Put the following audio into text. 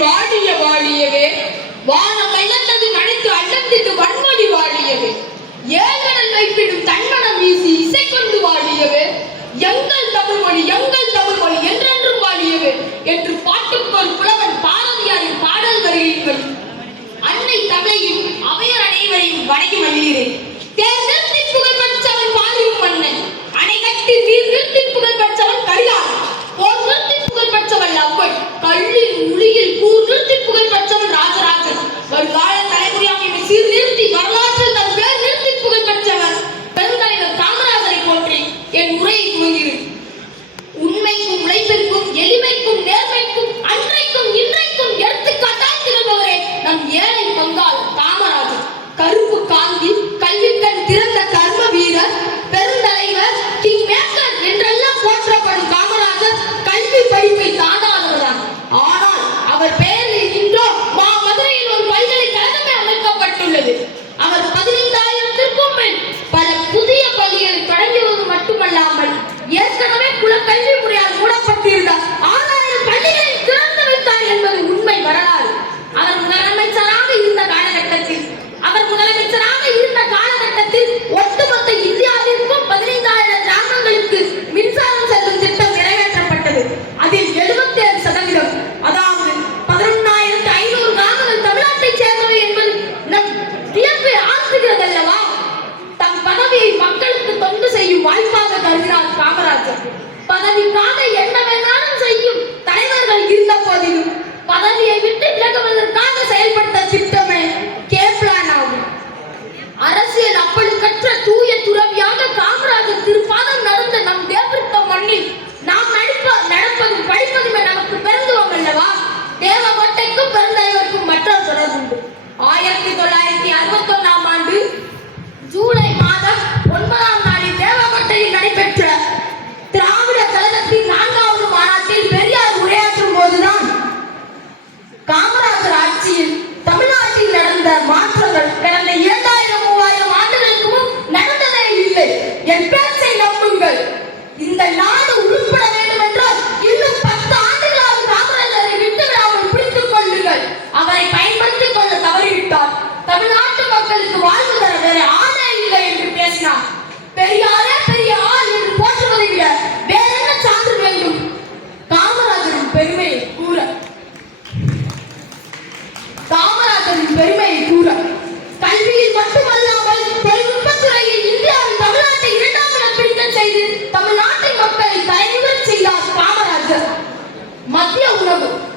வாழிய வாழியவே வானம் அயர்ந்தது நனைத்து அள்ளந்திட்டு வன்மொழி வாழியவே ஏழ்கடல் வைப்பிடும் தன்மனம் வீசி இசை கொண்டு வாழியவே எங்கள் தமிழ் மொழி எங்கள் தமிழ் மொழி என்றென்றும் வாழியவே என்று ಆ ஆயிரத்தி தொள்ளாயிரத்தி அறுபத்தி ஒன்னாம் ஆண்டு ஜூலை மாதம் ஒன்பதாம் நாளில் தேவகோட்டையில் நடைபெற்ற திராவிட கழகத்தின் நான்காவது மாநாட்டில் பெரியார் உரையாற்றும் போதுதான் காமராஜர் ஆட்சியில் தமிழ்நாட்டில் நடந்த மாற்றங்கள் கடந்த இரண்டாயிரம் மூவாயிரம் ஆண்டுகளுக்கு முன் நடந்ததே இல்லை. என் பேச்சை நம்புங்கள். இந்த நாள் மதிய உணவு.